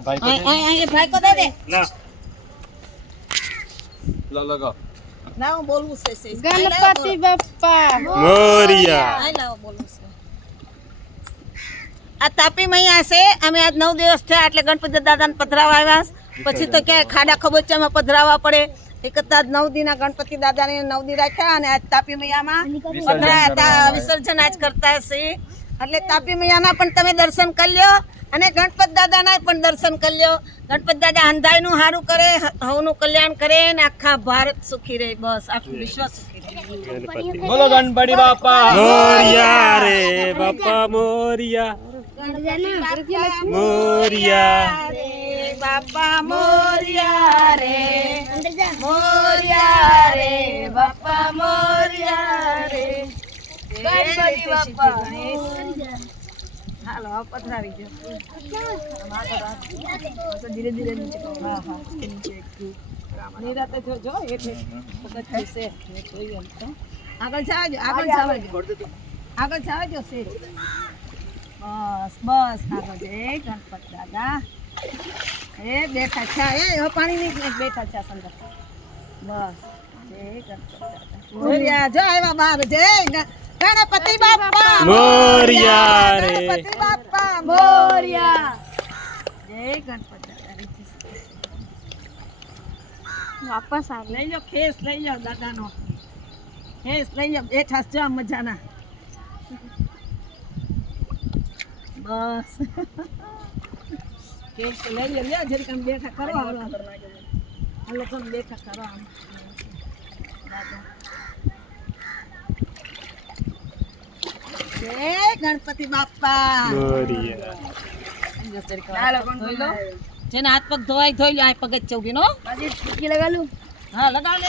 भाई को ये भाई को दे दे ना लो लगा ना હું બોલવું છે ગણપતિ બાપ્પા मोरिया આઈ લાવો બોલવું છે આ તાપી મૈયા છે અમે આજ 9 દિવસ થયા એટલે ગણપતિ દાદાને પધરાવા આવ્યા પછી તો ક્યાંય ખાડા ખબોચામાં પધરાવા પડે એક જ 9 દીના ગણપતિ દાદાને 9 દી રાખ્યા અને આજ તાપી મૈયામાં પધરાયા હતા વિસર્જન આજ કરતા છે એટલે તાપી મૈયાના પણ તમે દર્શન કરી લ્યો અને ગણપત દાદાના પણ દર્શન કરી લ્યો ગણપત દાદા અંધાઈનું સારું કરે હવનું કલ્યાણ કરે અને આખા ભારત સુખી રહે બસ આખું વિશ્વ સુખી રહે बोलो गणपति बापा मोरिया रे बापा मोरिया मोरिया રે બાપા મોરિયા રે મોરિયા રે બાપા મોરિયા રે ગણપતિ બાપા હાલો પધરાવી દો ધીરે ધીરે નીચે હા હા નીચે નિરાતે જો એટલે પગથિયું છે જોઈએ તો આગળ જાવજો આગળ જાવજો છે બસ બસ આગળ જય ગણપત દાદા એ બેઠા છે એ પાણી નહીં બેઠા છે અંદર બસ જય ગણપત દાદા મોરિયા જો આવ્યા બહાર જય ગણપતિ બાપા मोरिया रे ગણપતિ બાપા મોરિયા જય ગણપત દાદા વાપસ આ લઈ લો ખેસ લઈ લો દાદાનો ખેસ લઈ લો બેઠા છે મજાના બસ ખેસ લઈ લો લે જરીક આમ બેઠા કરો આ લોકો બેઠા કરો આમ દાદા જય ગણપતિ બાપા मोरिया જેને હાથ પગ ધોવાય ધોઈ લો આ પગ જ ચૌબી નો બાજી ટીકી લગાલું હા લગાવ લે